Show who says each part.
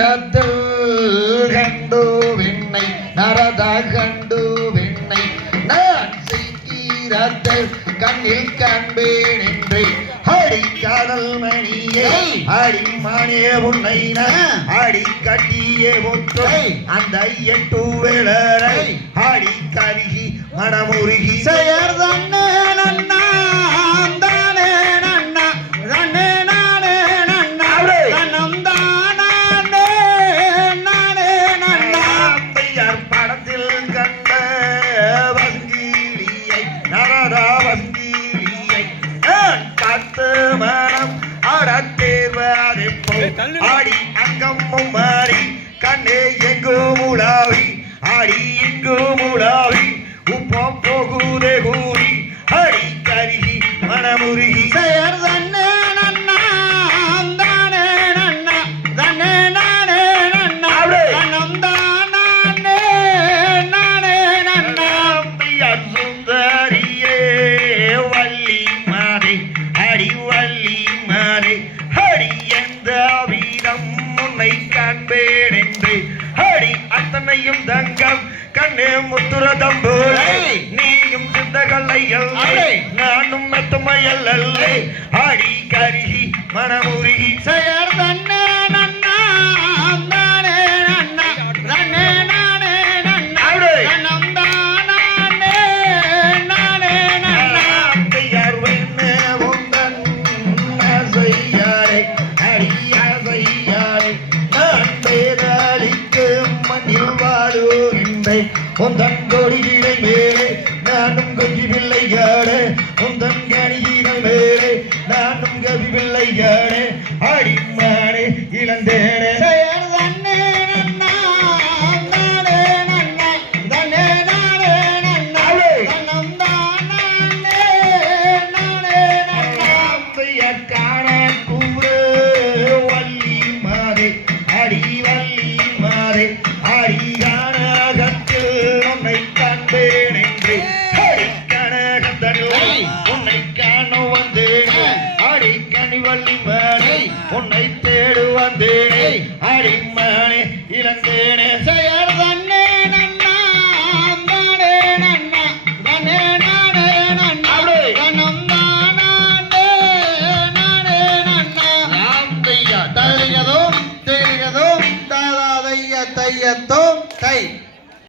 Speaker 1: கண்டு விண்ணை நரத கண்டு விண்ணை. நான் செய்கிறத்தை கண்ணில் காண்பேன் என்று. அடி காதல் மணியே அடி மானிய உன்னை நான் அடி கட்டியே முற்றை அந்த எட்டு வேளரை அடி கருகி மனமுருகி வங்கிலியை நரதா வங்கிலியை நான் காத்து மனம் அடத்தேர்வாதி ஆடி அங்கம்மும் மாறி கண்ணே எங்கும் உலாவி ஆடி எங்கும் உலாவி உப்பம் போகுதே கூறி அடி கருகி மனமுருகி
Speaker 2: உன்னை காண்பேன் என்று. அடி அத்தனையும் தங்கம் கண்ணே
Speaker 1: முத்துரதம்
Speaker 2: போலே நீயும் சிந்தகளை அடே.
Speaker 1: நானும் மெத்துமையல்ல அடி கருகி மனமுருகி. செயர் தன்னே உந்தன் கொடியினை மேலே நானும் கொஞ்சி பிள்ளையாடு உந்தன் கணியினை மேலே நானும் கவி பிள்ளையாடு அடிமானே இழந்தேனே.
Speaker 2: வள்ளிமணி
Speaker 1: உன்னை தேடு வந்தேனே. அடிமணி இழந்தேனே.
Speaker 2: செயல் தன்னே நன்னா தானே நன்னா தானே நானே நன்னா கணம் தானே நானே நன்னா.
Speaker 1: நாம் தையா தை.